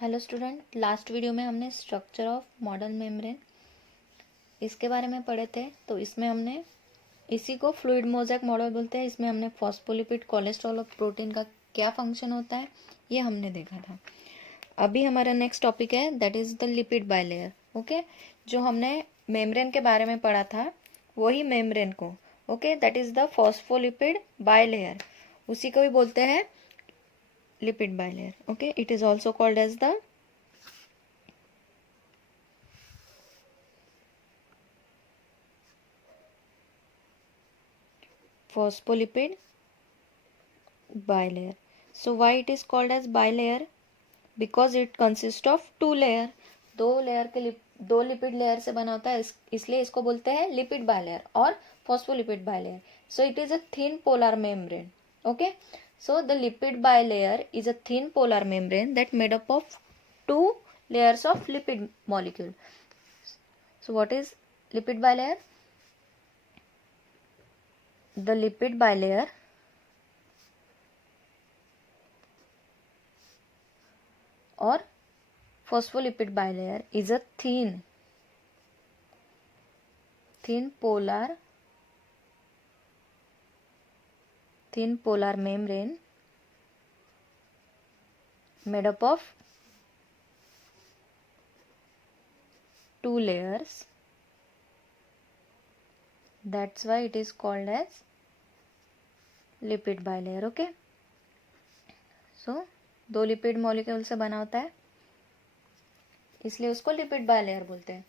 Hello student, last video में हमने structure of model membrane इसके बारे में पढ़े थे। तो इसमें हमने इसी को फ्लूइड मोज़ेक मॉडल बोलते हैं। इसमें हमने फॉस्फोलिपिड, कोलेस्ट्रॉल और प्रोटीन का क्या फंक्शन होता है ये हमने देखा था। अभी हमारा नेक्स्ट टॉपिक है that is the lipid bilayer. Okay, जो हमने मेम्ब्रेन के बारे में पढ़ा था वही मेम्ब्रेन को, okay, that is the phospholipid bilayer, उसी को भी बोलते हैं lipid bilayer. Okay, it is also called as the phospholipid bilayer. So why it is called as bilayer? Because it consists of two layer. दो lipid layer से बना होता है, इसलिए इसको बोलते हैं लिपिड बाइलेयर और phospholipid bilayer. So it is a thin polar membrane. Okay, so the lipid bilayer is a thin polar membrane that made up of two layers of lipid molecule. So what is lipid bilayer? The lipid bilayer or phospholipid bilayer is a thin polar membrane made up of two layers. That's why it is called as lipid bilayer. Okay, so दो lipid molecule से बना होता है, इसलिए उसको lipid bilayer बोलते हैं.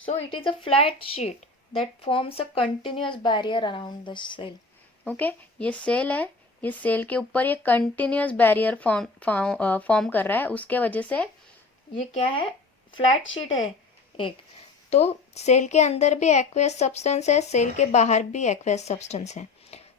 So it is a flat sheet that forms a continuous barrier around the cell. Okay, ये सेल है, ये सेल के ऊपर ये कंटिन्यूअस बैरियर फॉर्म कर रहा है. उसके वजह से ये क्या है, फ्लैट शीट है एक. तो सेल के अंदर भी एक्वेस सब्सटेंस है, सेल के बाहर भी एक्वेस सब्सटेंस है.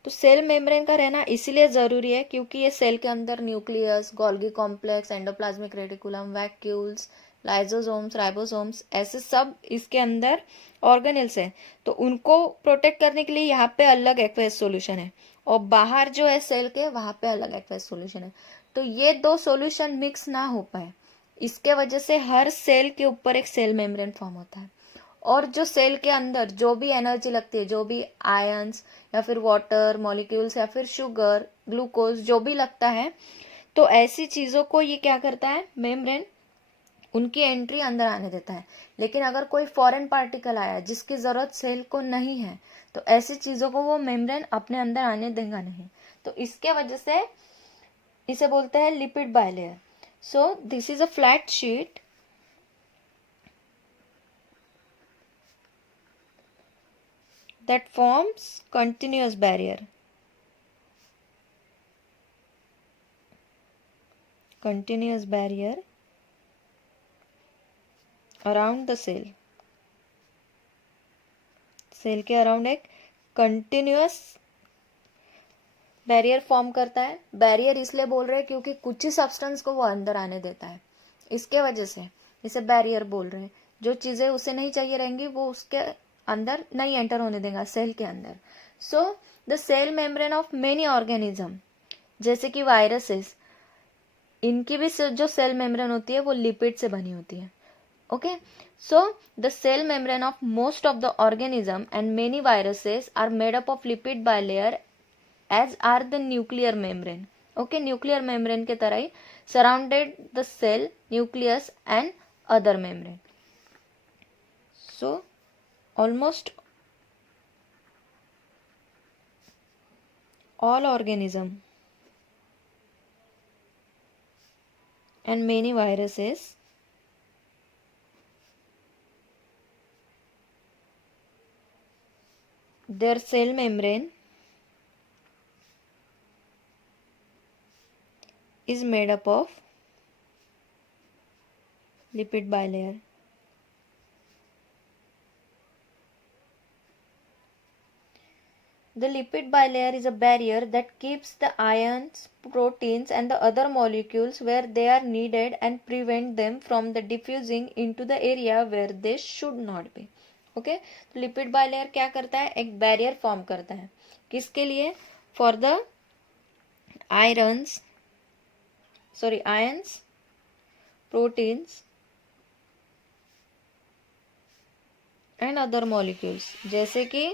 तो सेल मेम्ब्रेन का रहना इसीलिए जरूरी है क्योंकि ये सेल के अंदर nucleus, Golgi complex, endoplasmic reticulum, vacuoles, lysosomes, ribosomes, ऐसे सब इसके अंदर ऑर्गेनेल्स है. तो उनको प्रोटेक्ट करने के लिए यहाँ पे अलग एक्वेस सॉल्यूशन है और बाहर जो है सेल के वहां पे अलग एक्वेस सॉल्यूशन है. तो ये दो सॉल्यूशन मिक्स ना हो पाए, इसके वजह से हर सेल के ऊपर एक सेल मेम्ब्रेन फॉर्म होता है. और जो सेल के अंदर जो भी एनर्जी लगती है, जो भी आयंस या फिर वाटर मॉलिक्यूल्स या फिर शुगर, ग्लूकोज जो भी लगता है, तो ऐसी चीजों को ये क्या करता है, मेम्ब्रेन उनकी एंट्री अंदर आने देता है. लेकिन अगर कोई फॉरेन पार्टिकल आया जिसकी जरूरत सेल को नहीं है, तो ऐसी चीजों को वो मेम्ब्रेन अपने अंदर आने देगा नहीं. तो इसके वजह से इसे बोलते हैं lipid bilayer. So this is a flat sheet that forms continuous barrier around the cell. Cell के अराउंड एक कंटिन्यूअस बैरियर फॉर्म करता है. बैरियर इसलिए बोल रहे हैं क्योंकि कुछ ही सब्सटेंस को वो अंदर आने देता है, इसके वजह से इसे बैरियर बोल रहे हैं. जो चीजें उसे नहीं चाहिए रहेंगी वो उसके अंदर नहीं एंटर होने देगा सेल के अंदर. So the cell membrane of many organism, जैसे कि वायरसेस, इनकी भी जो सेल मेम्ब्रेन होती है वो लिपिड से बनी होती है. Okay, so the cell membrane of most of the organism and many viruses are made up of lipid bilayer as are the nuclear membrane. Okay, nuclear membrane के तरह ही surrounded the cell, nucleus and other membrane. So almost all organism and many viruses their cell membrane is made up of lipid bilayer. The lipid bilayer is a barrier that keeps the ions, proteins and the other molecules where they are needed and prevent them from the diffusing into the area where they should not be. Okay, तो lipid bilayer क्या करता है, एक barrier form करता है. किसके लिए, for the ions, proteins and other molecules, जैसे कि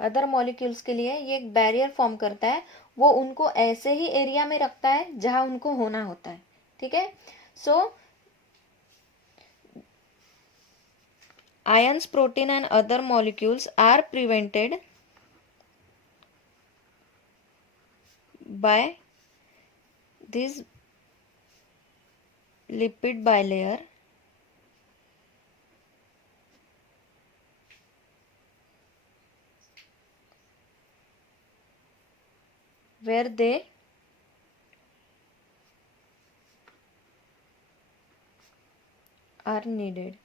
अदर मॉलिक्यूल्स के लिए ये एक बैरियर फॉर्म करता है, वो उनको ऐसे ही एरिया में रखता है जहां उनको होना होता है, ठीक है। सो ions, protein and other molecules are prevented by this lipid bilayer where they are needed,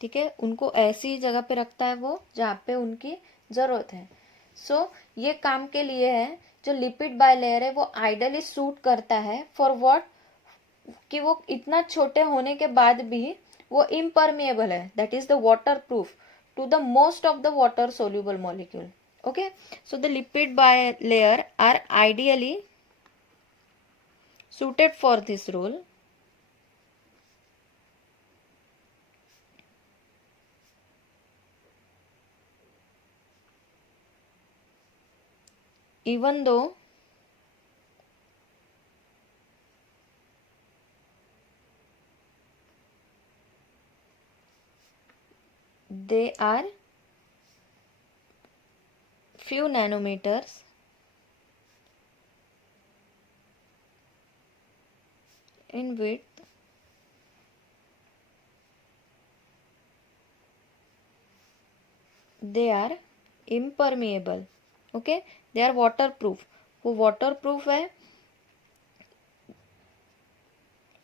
ठीक है। उनको ऐसी जगह पे रखता है वो जहाँ पे उनकी जरूरत है। सो ये काम के लिए है, जो लिपिड बायलेयर है वो आइडली सूट करता है फॉर व्हाट, कि वो इतना छोटे होने के बाद भी वो इम्परमिएबल है, that is the water proof to the most of the water soluble molecule. Okay, so the lipid bilayer are ideally suited for this role. Even though they are few nanometers in width, they are impermeable. Okay, they are water proof, वो water proof है,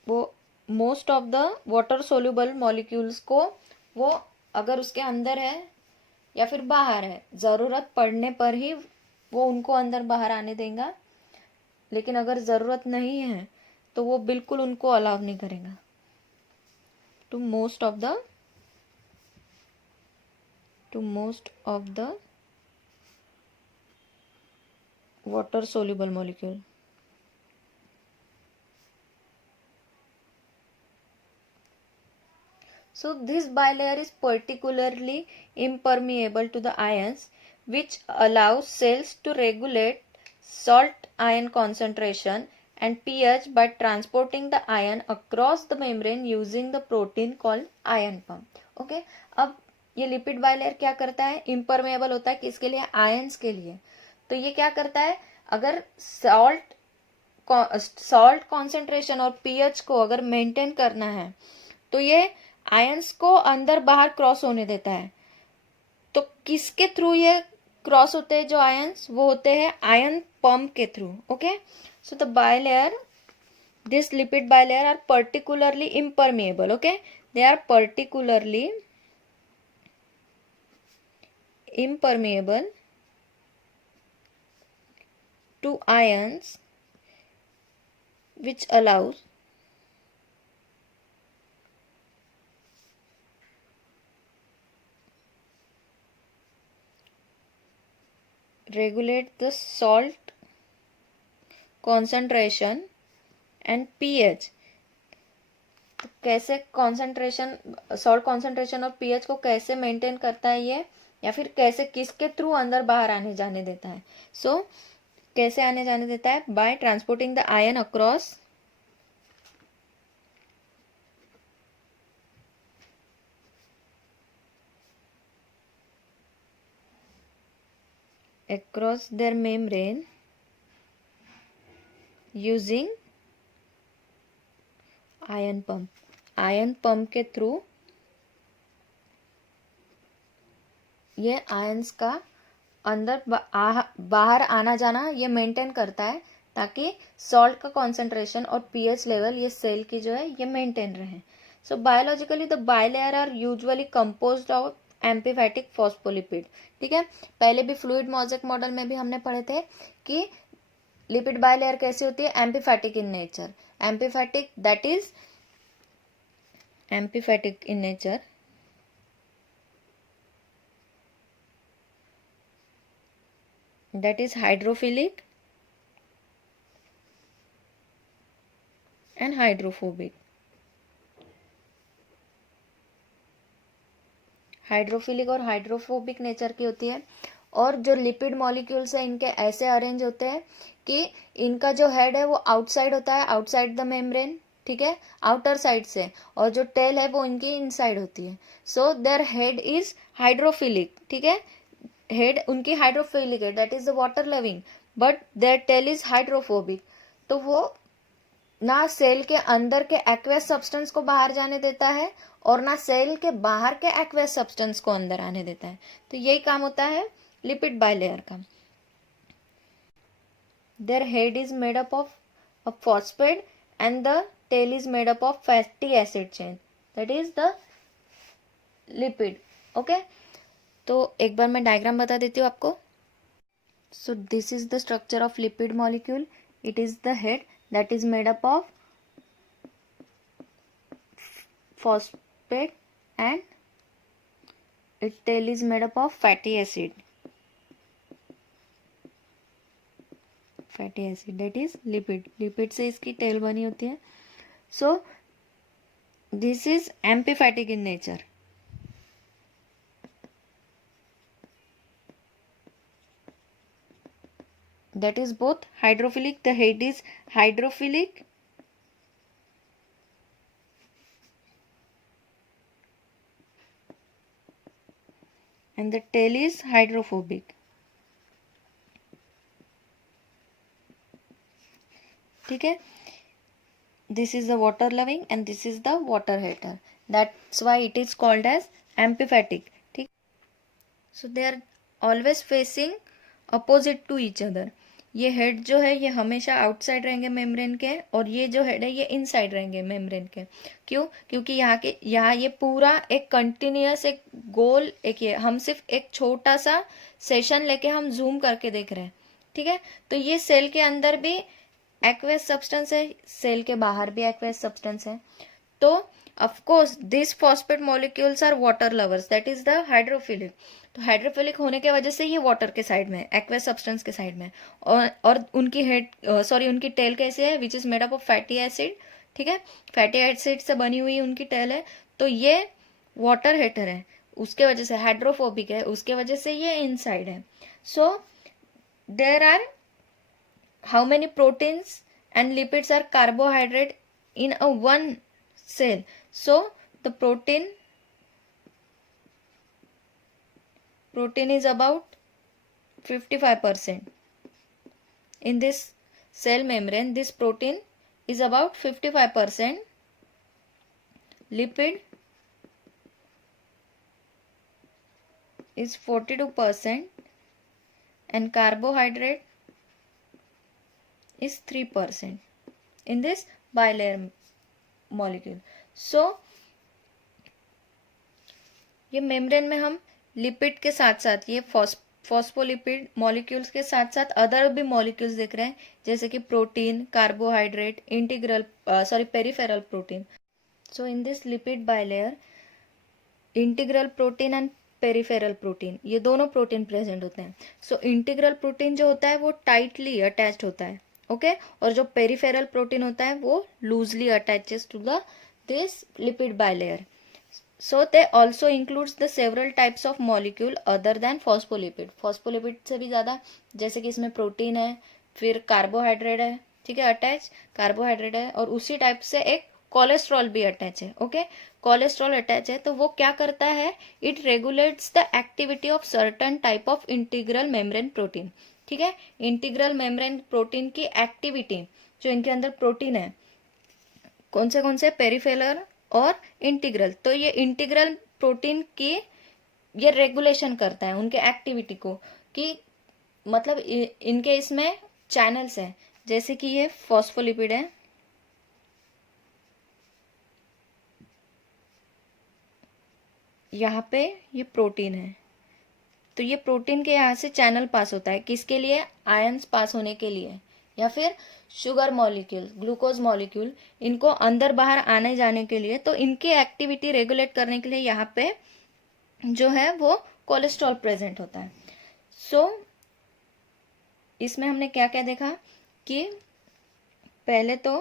वो most of the water soluble molecules को वो अगर उसके अंदर है या फिर बाहर है, जरूरत पड़ने पर ही वो उनको अंदर बाहर आने देगा, लेकिन अगर जरूरत नहीं है तो वो बिल्कुल उनको अलाउ नहीं करेगा to most of the water soluble molecule. So this bilayer is particularly impermeable to the ions, which allows cells to regulate salt ion concentration and pH by transporting the ion across the membrane using the protein called ion pump. Okay, अब ये lipid bilayer क्या करता है, impermeable होता है किसके लिए, ions के लिए। तो ये क्या करता है, अगर सॉल्ट कॉन्सेंट्रेशन और पीएच को अगर मेंटेन करना है तो ये आयंस को अंदर बाहर क्रॉस होने देता है। तो किसके थ्रू ये क्रॉस होते हैं जो आयंस, वो होते हैं आयन पंप के through. Okay, so the bilayer, this lipid bilayer are particularly impermeable. Okay, they are particularly impermeable to ions, which allows regulate the salt concentration and pH. तो कैसे कॉन्सेंट्रेशन, सॉल्ट कॉन्सेंट्रेशन और pH को कैसे maintain करता है ये, या फिर कैसे किसके थ्रू अंदर बाहर आने जाने देता है। सो कैसे आने जाने देता है, by transporting the ion across their membrane using ion pump. Ion pump के थ्रू ये आयंस का अंदर बाहर आना जाना ये मेंटेन करता है, ताकि सॉल्ट का कॉन्सेंट्रेशन और पीएच लेवल ये सेल की जो है ये मेंटेन रहे। So biologically the bilayer are usually composed of amphipathic phospholipid. ठीक है, पहले भी फ्लूइड मोज़ेक मॉडल में भी हमने पढ़े थे कि लिपिड बाइलेयर कैसी होती है, amphipathic in nature. Amphipathic, that is amphipathic in nature that is hydrophilic and hydrophobic. Hydrophilic और हाइड्रोफोबिक नेचर की होती है। और जो लिपिड मॉलिक्यूल्स है इनके ऐसे अरेंज होते हैं कि इनका जो हेड है वो आउटसाइड होता है, आउटसाइड द मेम्ब्रेन, ठीक है, आउटर साइड से, और जो टेल है वो इनकी इनसाइड होती है। So their head is hydrophilic, ठीक है, हेड उनकी हाइड्रोफिलिक है, that is the water loving, but their tail is hydrophobic. तो वो ना सेल के अंदर के एक्वेस सब्सटेंस को बाहर जाने देता है और ना सेल के बाहर के एक्वेस सब्सटेंस को अंदर आने देता है। तो यही काम होता है लिपिड बाइलेयर का। Their head is made up of a phosphate and the tail is made up of fatty acid chain, that is the lipid. Okay, तो एक बार मैं डायग्राम बता देती हूँ आपको। So this is the structure of lipid molecule. It is the head that is made up of phosphate and its tail is made up of fatty acid. Fatty acid that is lipid. Lipid से इसकी tail बनी होती है. So this is amphipathic in nature. That is both hydrophilic. The head is hydrophilic and the tail is hydrophobic. ठीक है, this is the water loving and this is the water hater. That's why it is called as amphipathic. ठीक, so they are always facing opposite to each other. ये head जो है ये हमेशा outside रहेंगे membrane के, और ये जो हेड है ये इनसाइड रहेंगे मेम्ब्रेन के। क्यों? क्योंकि यहाँ ये पूरा एक कंटिन्यूअस एक गोल एक ये हम सिर्फ एक छोटा सा सेशन लेके हम जूम करके देख रहे हैं, ठीक है। तो ये सेल के अंदर भी एक्वेस सब्सटेंस है, सेल के बाहर भी एक्वेस सब्सटेंस है। तो of course this phosphate molecules are water lovers, that is the hydrophilic. तो हाइड्रोफिलिक होने के वजह से ये वाटर के साइड में, एक्वेस सब्सटेंस के साइड में, और उनकी हेड उनकी टेल कैसे है, which is made up of fatty acid, ठीक है, फैटी एसिड से बनी हुई उनकी टेल है। तो ये वाटर हेटर है, उसके वजह से हाइड्रोफोबिक है, उसके वजह से ये इनसाइड है। So there are how many proteins and lipids are carbohydrate in a one cell. So the protein is about 55%. In this cell membrane, this protein is about 55%. Lipid is 42% and carbohydrate is 3% in this bilayer molecule. सो ये membrane में हम lipid के साथ साथ ये phospholipid molecules के साथ साथ अदर भी मॉलिक्यूल्स देख रहे हैं, जैसे कि protein, carbohydrate, peripheral protein. So in this lipid bilayer integral protein and peripheral protein, ये दोनों प्रोटीन प्रेजेंट होते हैं। सो इंटीग्रल प्रोटीन जो होता है वो टाइटली अटैच्ड होता है, ओके, और जो पेरिफेरल प्रोटीन होता है वो loosely attaches to this lipid bilayer. So they also includes the several types of molecule other than phospholipid. Phospholipid से भी ज्यादा, जैसे कि इसमें प्रोटीन है, फिर कार्बोहाइड्रेट है, ठीक है, अटैच कार्बोहाइड्रेट है, और उसी टाइप से एक कोलेस्ट्रॉल भी अटैच है, ओके, कोलेस्ट्रॉल अटैच है। तो वो क्या करता है, it regulates the activity of certain type of integral membrane protein, ठीक है। इंटीग्रल मेम्ब्रेन प्रोटीन की एक्टिविटी, जो इनके अंदर प्रोटीन है, कौन से पेरिफेरल और इंटीग्रल, तो ये इंटीग्रल प्रोटीन की ये रेगुलेशन करता है उनके एक्टिविटी को, कि मतलब इनके इसमें चैनल्स है, जैसे कि ये फॉस्फोलिपिड है, यहाँ पे ये प्रोटीन है, तो ये प्रोटीन के यहाँ से चैनल पास होता है, किसके लिए, आयंस पास होने के लिए, या फिर शुगर मॉलिक्यूल, ग्लूकोज मॉलिक्यूल, इनको अंदर बाहर आने जाने के लिए। तो इनकी एक्टिविटी रेगुलेट करने के लिए यहाँ पे जो है वो कोलेस्ट्रॉल प्रेजेंट होता है। सो इसमें हमने क्या क्या देखा कि पहले तो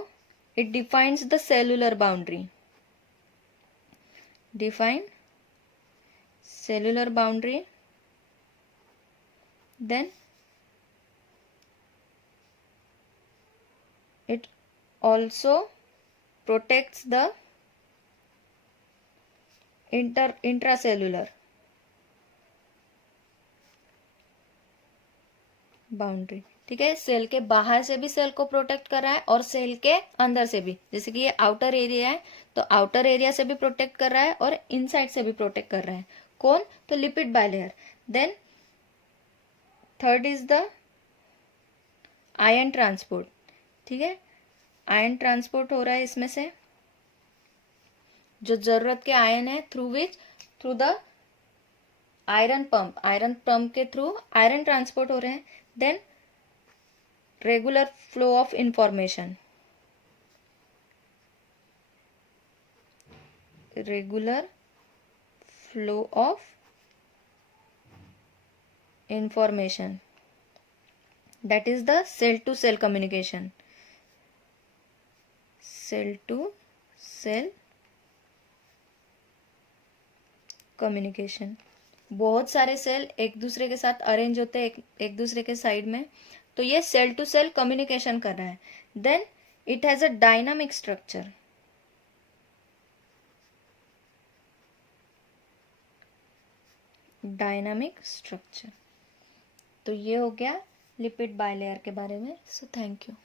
it defines the cellular boundary, define cellular boundary, then it also protects the intracellular boundary. ठीक है, सेल के बाहर से भी सेल को प्रोटेक्ट कर रहा है और सेल के अंदर से भी, जैसे कि ये आउटर एरिया है तो आउटर एरिया से भी प्रोटेक्ट कर रहा है और इनसाइड से भी प्रोटेक्ट कर रहा है। कौन? तो lipid bilayer. Then third is the ion transport. ठीक है, आयन ट्रांसपोर्ट हो रहा है इसमें से, जो जरूरत के आयन है थ्रू द आयरन पंप के थ्रू आयरन ट्रांसपोर्ट हो रहे हैं। Then regular flow of information, regular flow of information, that is the cell to cell communication, cell to cell communication। बहुत सारे सेल एक दूसरे के साथ अरेंज होते हैं एक दूसरे के साइड में, तो ये सेल टू सेल कम्युनिकेशन कर रहा है। Then it has a dynamic structure, dynamic structure. तो ये हो गया लिपिड बायलेयर के बारे में। So thank you.